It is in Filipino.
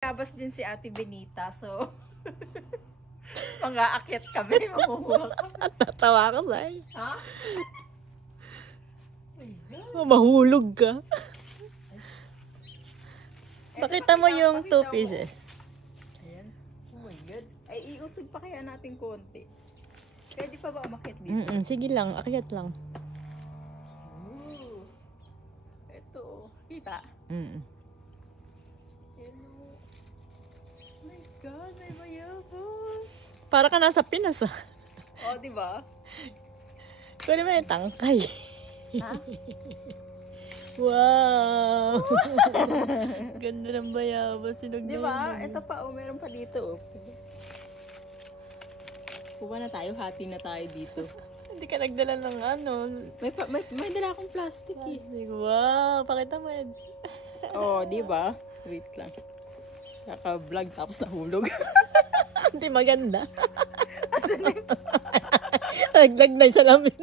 Kabas din si Ate Benita, so mag-aakyat kami, mamuha kami. At tatawa ka sa'yo. Ha? Mahulog ka. Pakita mo yung 2 pieces. Ayan. Oh my God. Ay, iusog pa kaya natin konti. Pwede pa ba umakyat dito? Sige lang, akyat lang. Ooh. Ito. Kita? Hello. Oh my God, may mayabas. Para ka nasa Pinas ah. Oh, di ba? Kunin mo yung tangkay. Ha? Wow! Ganda ng bayabas. Sinog Di ba? Ito pa, oh, meron pa dito. Oh. Kuha na tayo, hati na tayo dito. Hindi ka nagdala ng ano. May dala akong plastic eh. Wow! Pakita mo, Eds. Oh, di ba? Wait lang. Kaka-vlog tapos nahulog. Hindi maganda. Naglag na yung salamin.